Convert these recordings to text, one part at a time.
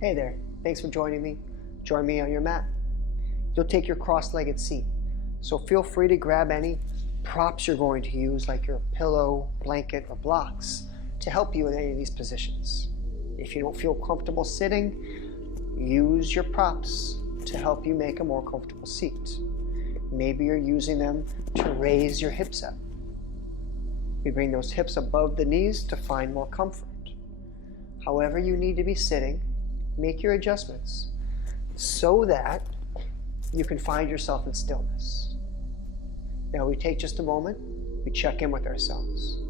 Hey there, thanks for joining me. Join me on your mat. You'll take your cross-legged seat, so feel free to grab any props you're going to use, like your pillow, blanket, or blocks, to help you in any of these positions. If you don't feel comfortable sitting, use your props to help you make a more comfortable seat. Maybe you're using them to raise your hips up. We bring those hips above the knees to find more comfort. However you need to be sitting, make your adjustments so that you can find yourself in stillness. Now we take just a moment, we check in with ourselves,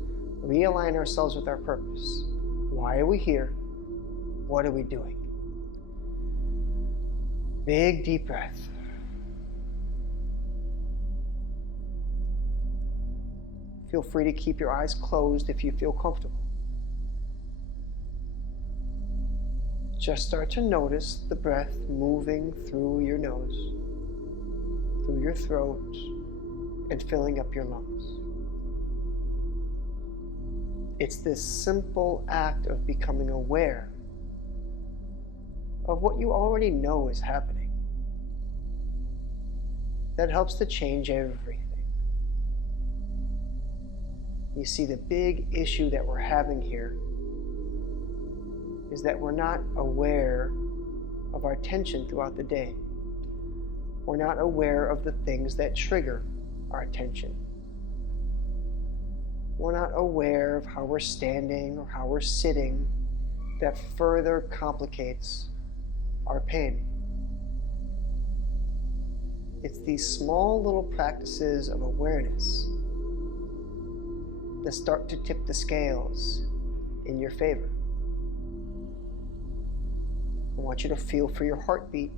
realign ourselves with our purpose. Why are we here? What are we doing? Big deep breath. Feel free to keep your eyes closed if you feel comfortable. Just start to notice the breath moving through your nose, through your throat, and filling up your lungs. It's this simple act of becoming aware of what you already know is happening that helps to change everything. You see, the big issue that we're having here is that we're not aware of our tension throughout the day. We're not aware of the things that trigger our attention. We're not aware of how we're standing or how we're sitting that further complicates our pain. It's these small little practices of awareness that start to tip the scales in your favor. I want you to feel for your heartbeat.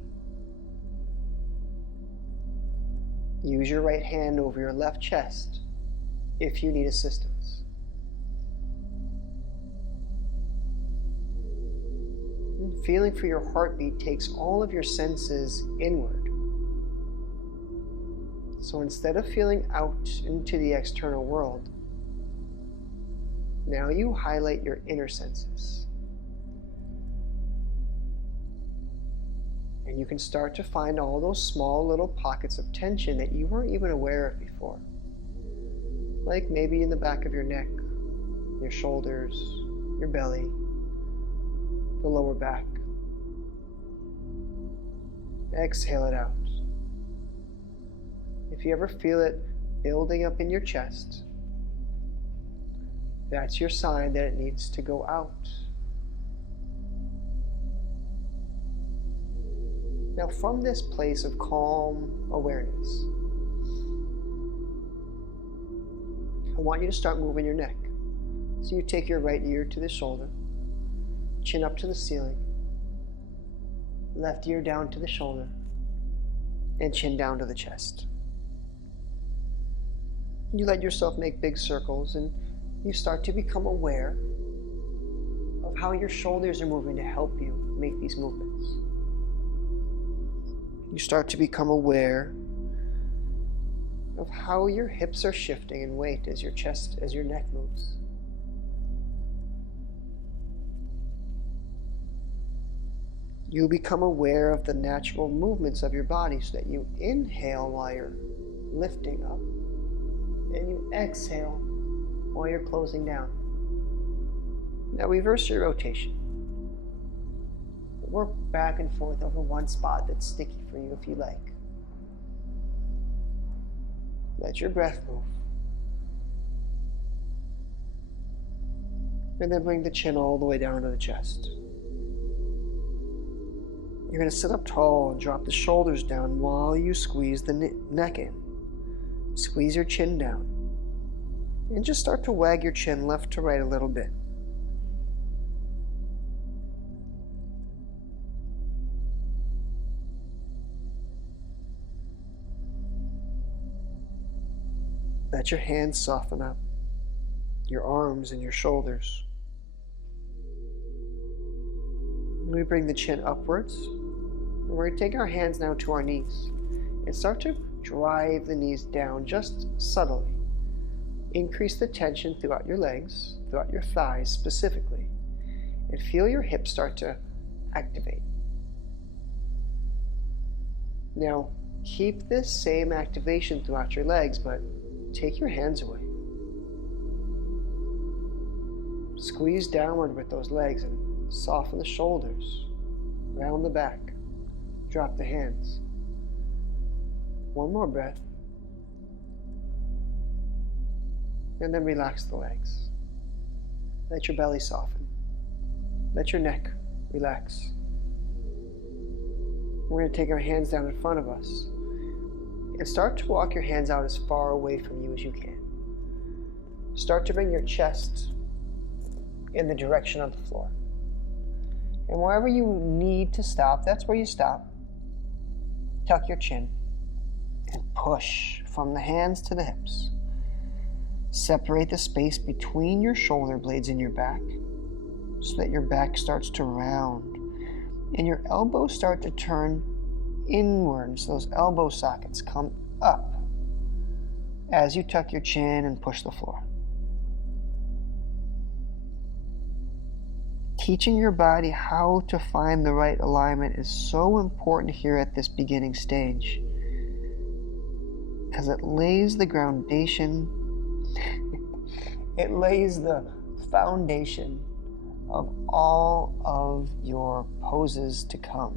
Use your right hand over your left chest if you need assistance. And feeling for your heartbeat takes all of your senses inward. So instead of feeling out into the external world, now you highlight your inner senses. And you can start to find all those small little pockets of tension that you weren't even aware of before. Like maybe in the back of your neck, your shoulders, your belly, the lower back. Exhale it out. If you ever feel it building up in your chest, that's your sign that it needs to go out. Now, from this place of calm awareness, I want you to start moving your neck. So you take your right ear to the shoulder, chin up to the ceiling, left ear down to the shoulder, and chin down to the chest. You let yourself make big circles, and you start to become aware of how your shoulders are moving to help you make these movements. You start to become aware of how your hips are shifting in weight as your neck moves. You become aware of the natural movements of your body so that you inhale while you're lifting up, and you exhale while you're closing down. Now reverse your rotation. Work back and forth over one spot that's sticky for you if you like. Let your breath move. And then bring the chin all the way down to the chest. You're going to sit up tall and drop the shoulders down while you squeeze the neck in. Squeeze your chin down. And just start to wag your chin left to right a little bit. Let your hands soften up, your arms and your shoulders. We bring the chin upwards. And we're going to take our hands now to our knees and start to drive the knees down just subtly. Increase the tension throughout your legs, throughout your thighs specifically, and feel your hips start to activate. Now, keep this same activation throughout your legs, but take your hands away. Squeeze downward with those legs and soften the shoulders, round the back. Drop the hands. One more breath. And then relax the legs. Let your belly soften. Let your neck relax. We're going to take our hands down in front of us and start to walk your hands out as far away from you as you can. Start to bring your chest in the direction of the floor. And wherever you need to stop, that's where you stop. Tuck your chin and push from the hands to the hips. Separate the space between your shoulder blades and your back so that your back starts to round and your elbows start to turn inwards. Those elbow sockets come up as you tuck your chin and push the floor. Teaching your body how to find the right alignment is so important here at this beginning stage because it lays the foundation of all of your poses to come.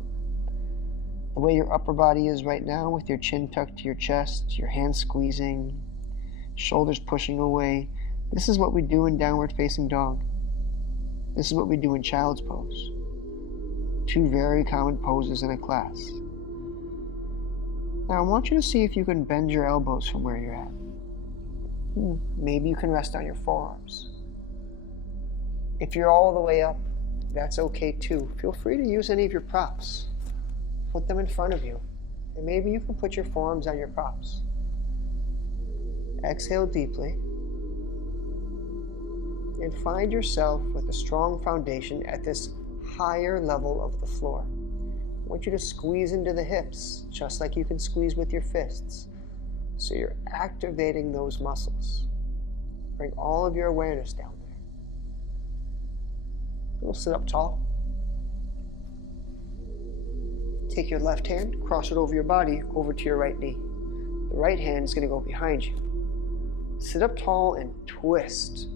The way your upper body is right now with your chin tucked to your chest, your hands squeezing, shoulders pushing away. This is what we do in downward facing dog. This is what we do in child's pose. Two very common poses in a class. Now I want you to see if you can bend your elbows from where you're at. Maybe you can rest on your forearms. If you're all the way up, that's okay too. Feel free to use any of your props. Put them in front of you. And maybe you can put your forearms on your props. Exhale deeply. And find yourself with a strong foundation at this higher level of the floor. I want you to squeeze into the hips, just like you can squeeze with your fists. So you're activating those muscles. Bring all of your awareness down there. We'll sit up tall. Take your left hand, cross it over your body, over to your right knee. The right hand is going to go behind you. Sit up tall and twist.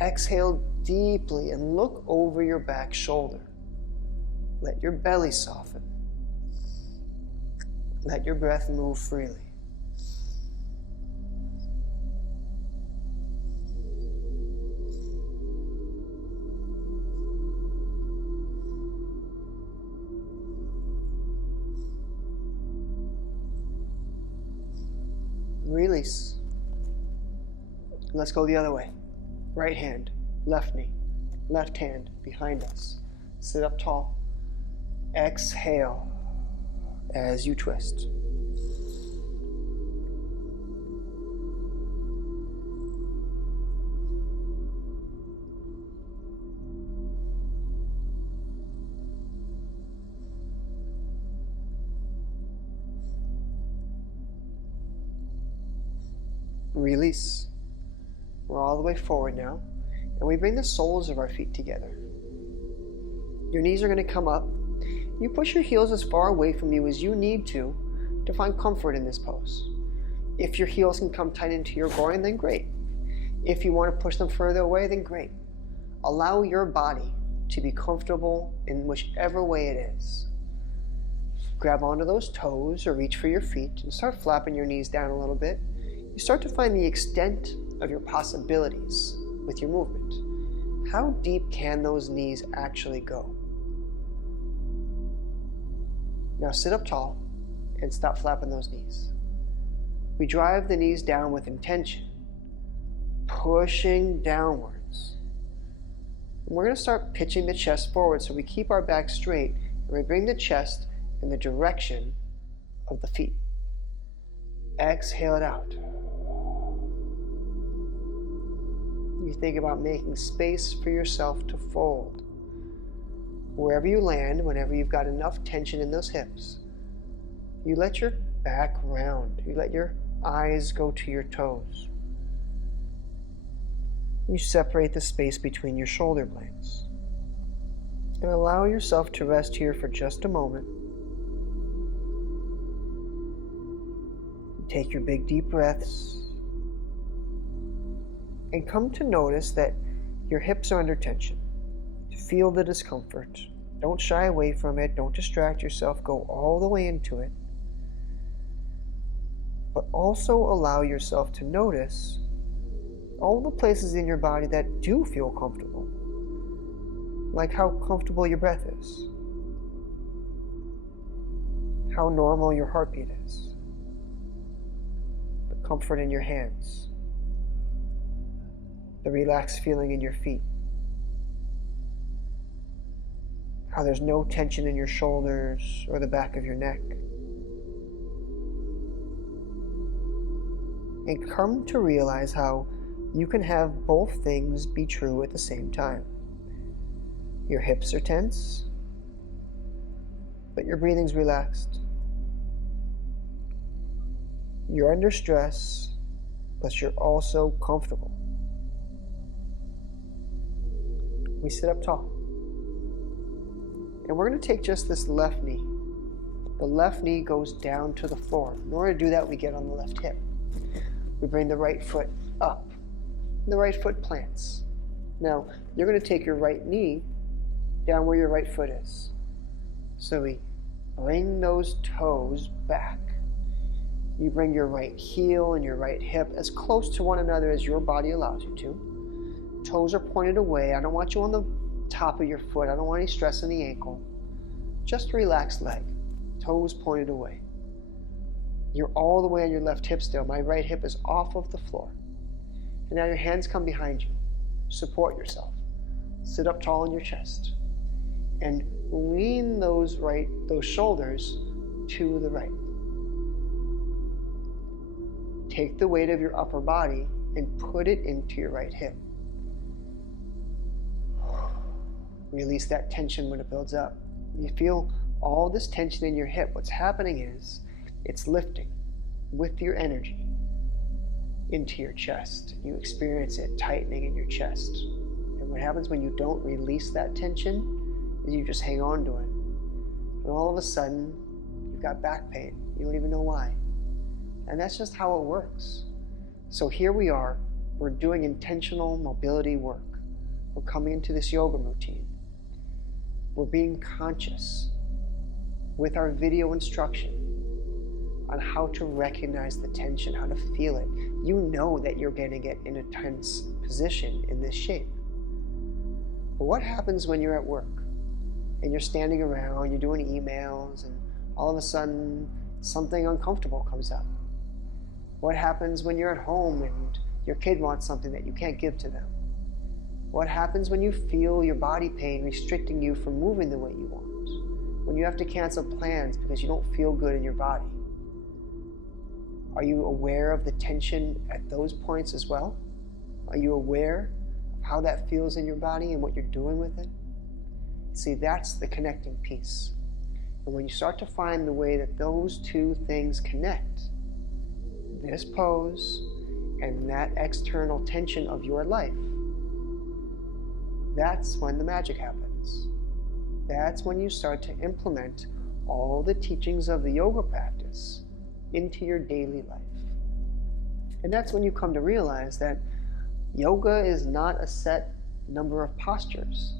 Exhale deeply and look over your back shoulder. Let your belly soften. Let your breath move freely. Release. Let's go the other way. Right hand, left knee, left hand behind us. Sit up tall. Exhale as you twist. Release. We're all the way forward now, and we bring the soles of our feet together. Your knees are going to come up. You push your heels as far away from you as you need to find comfort in this pose. If your heels can come tight into your groin, then great. If you want to push them further away, then great. Allow your body to be comfortable in whichever way it is. Grab onto those toes or reach for your feet and start flapping your knees down a little bit. You start to find the extent of your possibilities with your movement. How deep can those knees actually go? Now sit up tall and stop flapping those knees. We drive the knees down with intention, pushing downwards. And we're going to start pitching the chest forward so we keep our back straight and we bring the chest in the direction of the feet. Exhale it out. You think about making space for yourself to fold. Wherever you land, whenever you've got enough tension in those hips, you let your back round. You let your eyes go to your toes. You separate the space between your shoulder blades. And allow yourself to rest here for just a moment. Take your big deep breaths and come to notice that your hips are under tension. Feel the discomfort. Don't shy away from it. Don't distract yourself. Go all the way into it. But also allow yourself to notice all the places in your body that do feel comfortable. Like how comfortable your breath is. How normal your heartbeat is. The comfort in your hands. The relaxed feeling in your feet. How there's no tension in your shoulders or the back of your neck. And come to realize how you can have both things be true at the same time. Your hips are tense, but your breathing's relaxed. You're under stress, but you're also comfortable. We sit up tall. And we're going to take just this left knee. The left knee goes down to the floor. In order to do that, we get on the left hip. We bring the right foot up. And the right foot plants. Now, you're going to take your right knee down where your right foot is. So we bring those toes back. You bring your right heel and your right hip as close to one another as your body allows you to. Toes are pointed away. I don't want you on the top of your foot. I don't want any stress in the ankle. Just a relaxed leg. Toes pointed away. You're all the way on your left hip still. My right hip is off of the floor. And now your hands come behind you. Support yourself. Sit up tall on your chest. And lean those shoulders to the right. Take the weight of your upper body and put it into your right hip. Release that tension when it builds up. You feel all this tension in your hip. What's happening is it's lifting with your energy into your chest. You experience it tightening in your chest. And what happens when you don't release that tension is you just hang on to it. And all of a sudden, you've got back pain. You don't even know why. And that's just how it works. So here we are. We're doing intentional mobility work. We're coming into this yoga routine. We're being conscious with our video instruction on how to recognize the tension, how to feel it. You know that you're going to get in a tense position in this shape. But what happens when you're at work and you're standing around, you're doing emails, and all of a sudden something uncomfortable comes up? What happens when you're at home and your kid wants something that you can't give to them? What happens when you feel your body pain restricting you from moving the way you want? When you have to cancel plans because you don't feel good in your body? Are you aware of the tension at those points as well? Are you aware of how that feels in your body and what you're doing with it? See, that's the connecting piece. And when you start to find the way that those two things connect, this pose and that external tension of your life, that's when the magic happens. That's when you start to implement all the teachings of the yoga practice into your daily life. And that's when you come to realize that yoga is not a set number of postures.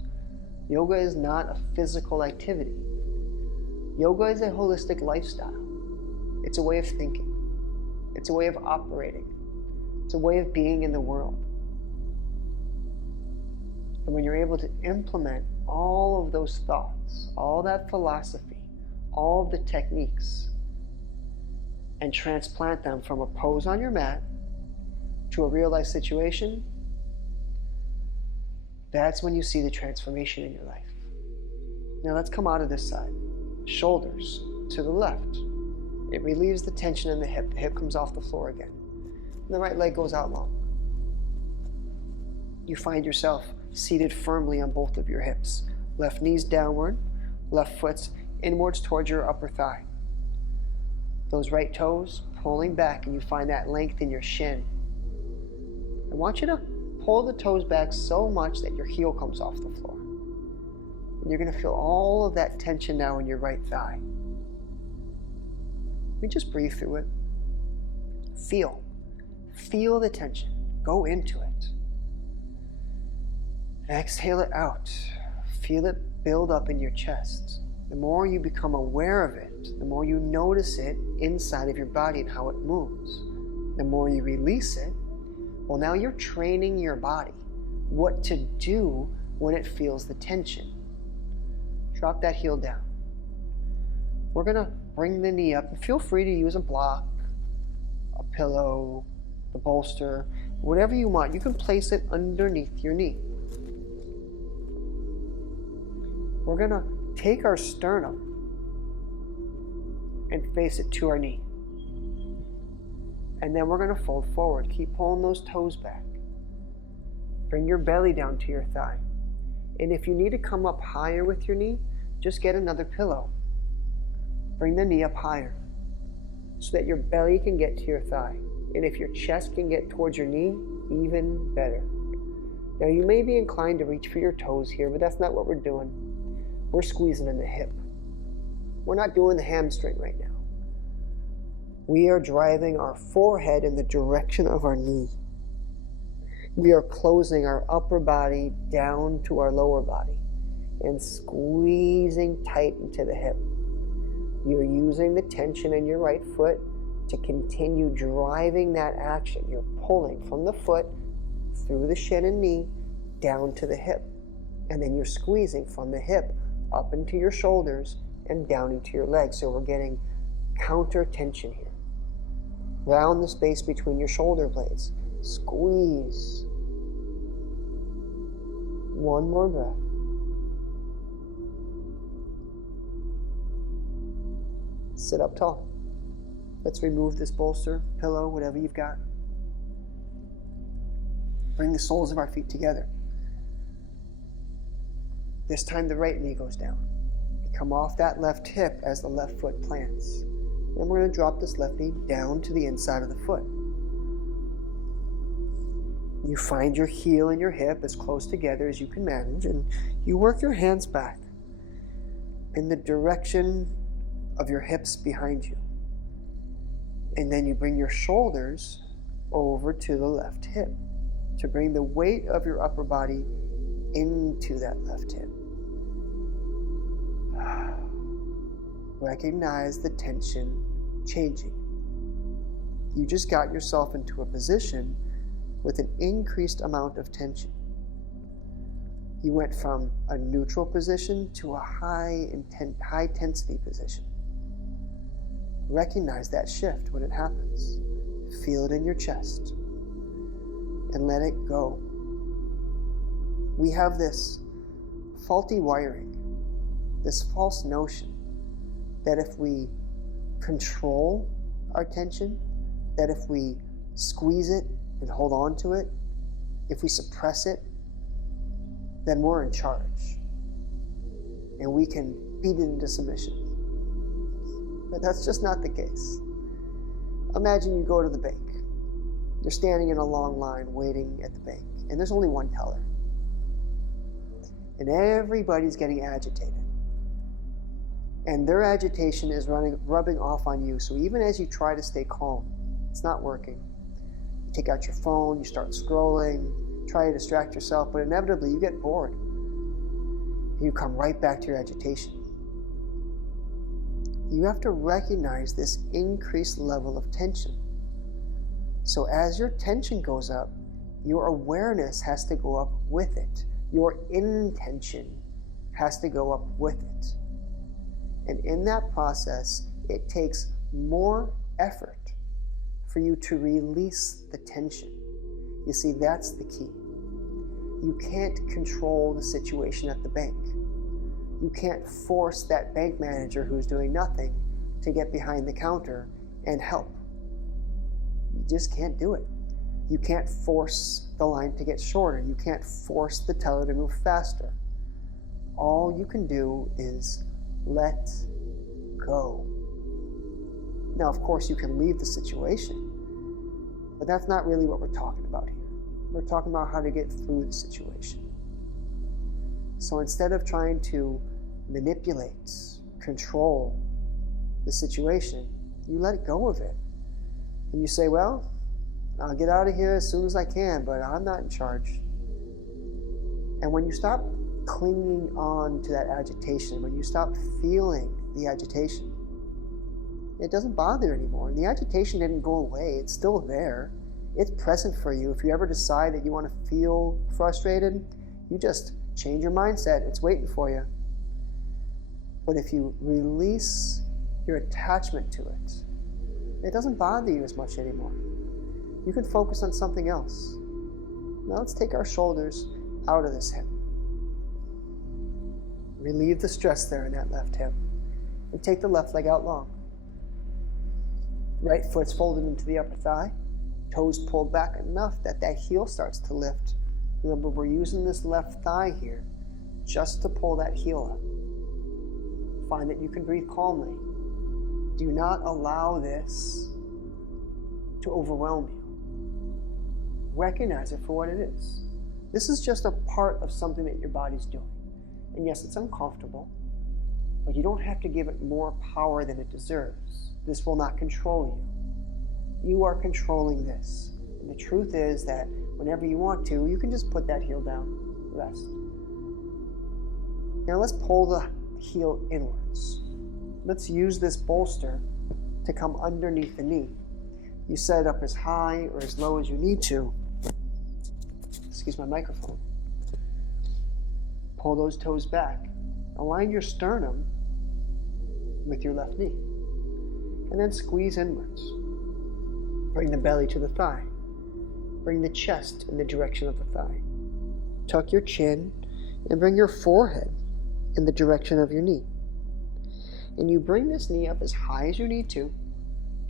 Yoga is not a physical activity. Yoga is a holistic lifestyle. It's a way of thinking. It's a way of operating. It's a way of being in the world. And when you're able to implement all of those thoughts, all that philosophy, all of the techniques, and transplant them from a pose on your mat to a real-life situation, that's when you see the transformation in your life. Now let's come out of this side. Shoulders to the left. It relieves the tension in the hip. The hip comes off the floor again. And the right leg goes out long. You find yourself seated firmly on both of your hips. Left knee's downward, left foot's inwards towards your upper thigh. Those right toes pulling back, and you find that length in your shin. I want you to pull the toes back so much that your heel comes off the floor. And you're going to feel all of that tension now in your right thigh. We just breathe through it. Feel the tension. Go into it. Exhale it out. Feel it build up in your chest. The more you become aware of it, the more you notice it inside of your body and how it moves. The more you release it, well, now you're training your body what to do when it feels the tension. Drop that heel down. We're going to bring the knee up, and feel free to use a block, a pillow, the bolster, whatever you want. You can place it underneath your knee. We're going to take our sternum and face it to our knee. And then we're going to fold forward. Keep pulling those toes back. Bring your belly down to your thigh. And if you need to come up higher with your knee, just get another pillow. Bring the knee up higher so that your belly can get to your thigh. And if your chest can get towards your knee, even better. Now you may be inclined to reach for your toes here, but that's not what we're doing. We're squeezing in the hip. We're not doing the hamstring right now. We are driving our forehead in the direction of our knee. We are closing our upper body down to our lower body and squeezing tight into the hip. You're using the tension in your right foot to continue driving that action. You're pulling from the foot through the shin and knee down to the hip. And then you're squeezing from the hip up into your shoulders and down into your legs. So we're getting counter tension here. Round the space between your shoulder blades. Squeeze. One more breath. Sit up tall. Let's remove this bolster, pillow, whatever you've got. Bring the soles of our feet together. This time the right knee goes down. You come off that left hip as the left foot plants. Then we're going to drop this left knee down to the inside of the foot. You find your heel and your hip as close together as you can manage, and you work your hands back in the direction of your hips behind you. And then you bring your shoulders over to the left hip to bring the weight of your upper body into that left hip. Recognize the tension changing. You just got yourself into a position with an increased amount of tension. You went from a neutral position to a high intensity position. Recognize that shift when it happens. Feel it in your chest and let it go. We have this faulty wiring, this false notion that if we control our tension, that if we squeeze it and hold on to it, if we suppress it, then we're in charge and we can beat it into submission. But that's just not the case. Imagine you go to the bank. You're standing in a long line waiting at the bank, and there's only one teller. And everybody's getting agitated. And their agitation is rubbing off on you. So even as you try to stay calm, it's not working. You take out your phone, you start scrolling, try to distract yourself, but inevitably you get bored. And you come right back to your agitation. You have to recognize this increased level of tension. So as your tension goes up, your awareness has to go up with it. Your intention has to go up with it. And in that process, it takes more effort for you to release the tension. You see, that's the key. You can't control the situation at the bank. You can't force that bank manager who's doing nothing to get behind the counter and help. You just can't do it. You can't force the line to get shorter. You can't force the teller to move faster. All you can do is let go. Now, of course, you can leave the situation, but that's not really what we're talking about here. We're talking about how to get through the situation. So instead of trying to manipulate, control the situation, you let go of it. And you say, well, I'll get out of here as soon as I can, but I'm not in charge. And when you stop clinging on to that agitation, when you stop feeling the agitation, it doesn't bother anymore. And the agitation didn't go away. It's still there. It's present for you. If you ever decide that you want to feel frustrated, you just change your mindset. It's waiting for you. But if you release your attachment to it, it doesn't bother you as much anymore. You can focus on something else. Now let's take our shoulders out of this hip. Relieve the stress there in that left hip. And take the left leg out long. Right foot's folded into the upper thigh. Toes pulled back enough that that heel starts to lift. Remember, we're using this left thigh here just to pull that heel up. Find that you can breathe calmly. Do not allow this to overwhelm you. Recognize it for what it is. This is just a part of something that your body's doing. And yes, it's uncomfortable, but you don't have to give it more power than it deserves. This will not control you. You are controlling this. And the truth is that whenever you want to, you can just put that heel down, rest. Now let's pull the heel inwards. Let's use this bolster to come underneath the knee. You set it up as high or as low as you need to. Excuse my microphone. Pull those toes back. Align your sternum with your left knee. And then squeeze inwards. Bring the belly to the thigh. Bring the chest in the direction of the thigh. Tuck your chin and bring your forehead in the direction of your knee. And you bring this knee up as high as you need to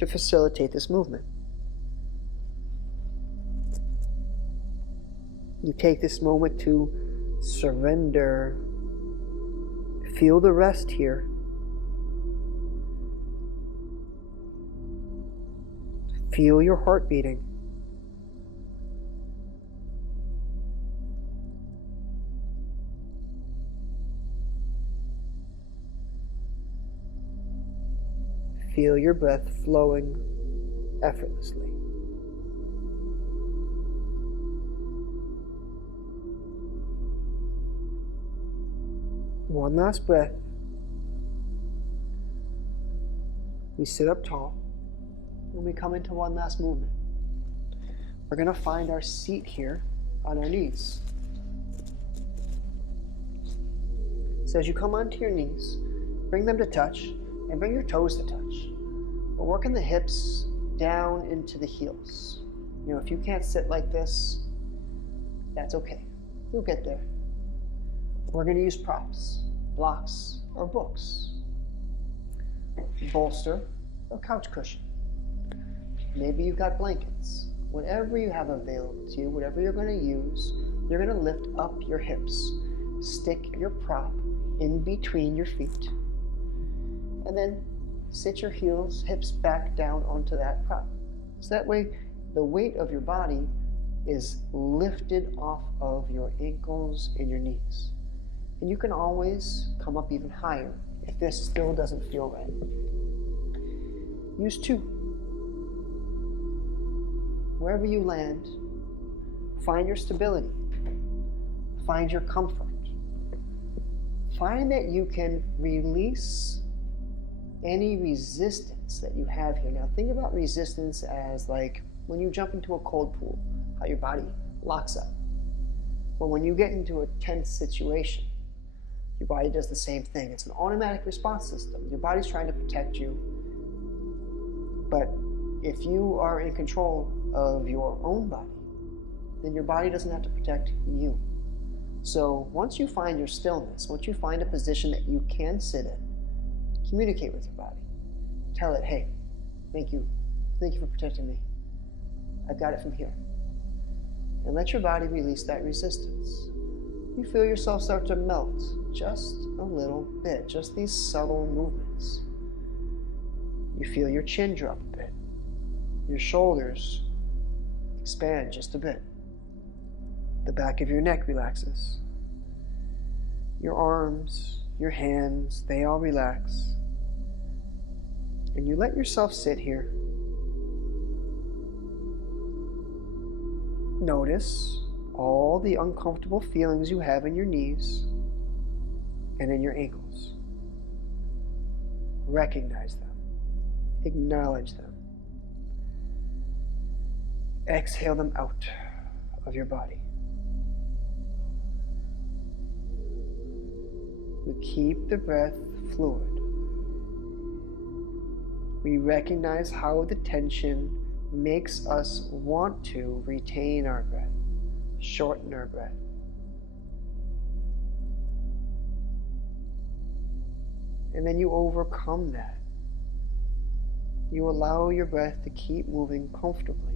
facilitate this movement. You take this moment to surrender. Feel the rest here. Feel your heart beating. Feel your breath flowing effortlessly. One last breath. We sit up tall and we come into one last movement. We're going to find our seat here on our knees. So as you come onto your knees, bring them to touch and bring your toes to touch. We're working the hips down into the heels. You know, if you can't sit like this, that's okay. You'll get there. We're going to use props, blocks, or books. Bolster or couch cushion. Maybe you've got blankets. Whatever you have available to you, whatever you're going to use, you're going to lift up your hips. Stick your prop in between your feet. And then sit your hips back down onto that prop. So that way, the weight of your body is lifted off of your ankles and your knees. And you can always come up even higher if this still doesn't feel right. Use two. Wherever you land, find your stability. Find your comfort. Find that you can release any resistance that you have here. Now think about resistance as like when you jump into a cold pool, how your body locks up. Well, when you get into a tense situation, your body does the same thing. It's an automatic response system. Your body's trying to protect you. But if you are in control of your own body, then your body doesn't have to protect you. So once you find your stillness, once you find a position that you can sit in, communicate with your body. Tell it, hey, thank you. Thank you for protecting me. I've got it from here. And let your body release that resistance. You feel yourself start to melt just a little bit, just these subtle movements. You feel your chin drop a bit. Your shoulders expand just a bit. The back of your neck relaxes. Your arms, your hands, they all relax. And you let yourself sit here. Notice all the uncomfortable feelings you have in your knees and in your ankles. Recognize them. Acknowledge them. Exhale them out of your body. We keep the breath fluid. We recognize how the tension makes us want to retain our breath, shorten our breath. And then you overcome that. You allow your breath to keep moving comfortably.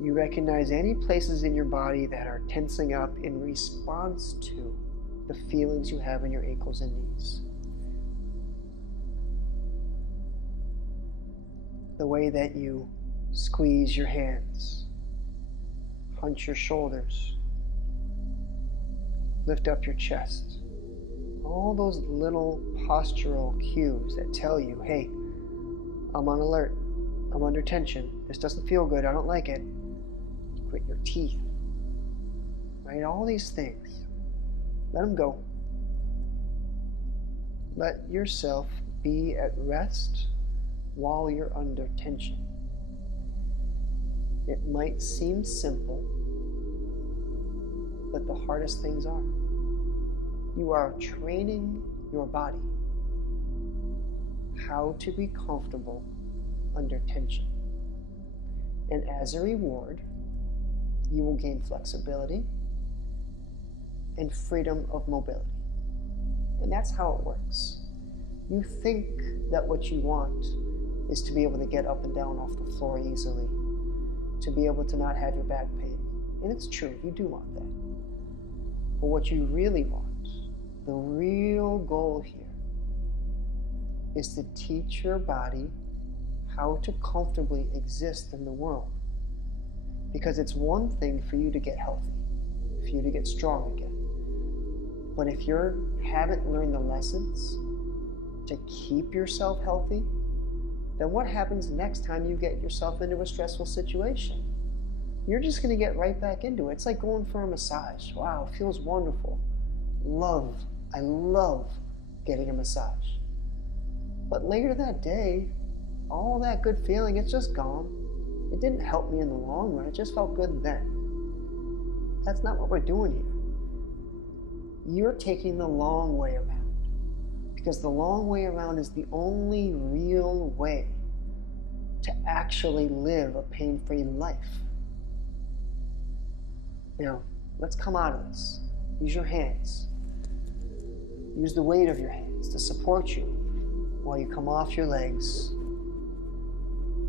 You recognize any places in your body that are tensing up in response to the feelings you have in your ankles and knees. The way that you squeeze your hands, hunch your shoulders, lift up your chest. All those little postural cues that tell you, hey, I'm on alert, I'm under tension, this doesn't feel good, I don't like it. Grit your teeth, right? All these things, let them go. Let yourself be at rest while you're under tension. It might seem simple, but the hardest things are. You are training your body how to be comfortable under tension. And as a reward, you will gain flexibility and freedom of mobility. And that's how it works. You think that what you want is to be able to get up and down off the floor easily, to be able to not have your back pain. And it's true, you do want that. But what you really want, the real goal here, is to teach your body how to comfortably exist in the world. Because it's one thing for you to get healthy, for you to get strong again. But if you haven't learned the lessons to keep yourself healthy, then what happens next time you get yourself into a stressful situation? You're just going to get right back into it. It's like going for a massage. Wow, it feels wonderful. I love getting a massage. But later that day, all that good feeling, it's just gone. It didn't help me in the long run. It just felt good then. That's not what we're doing here. You're taking the long way around. Because the long way around is the only real way to actually live a pain-free life. Now, let's come out of this. Use your hands. Use the weight of your hands to support you while you come off your legs.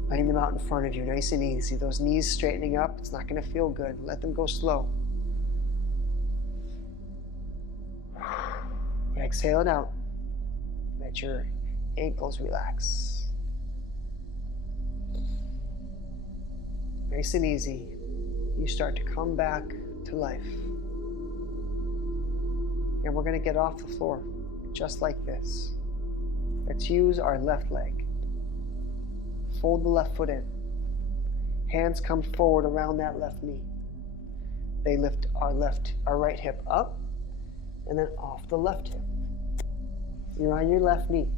Laying them out in front of you, nice and easy. Those knees straightening up, it's not going to feel good. Let them go slow. Exhale it out. Let your ankles relax. Nice and easy. You start to come back to life. And we're going to get off the floor just like this. Let's use our left leg. Fold the left foot in. Hands come forward around that left knee. They lift our right hip up and then off the left hip. You're on your left knee.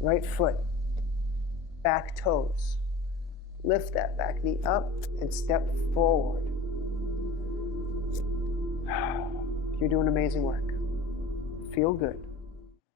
Right foot. Back toes. Lift that back knee up and step forward. You're doing amazing work. Feel good.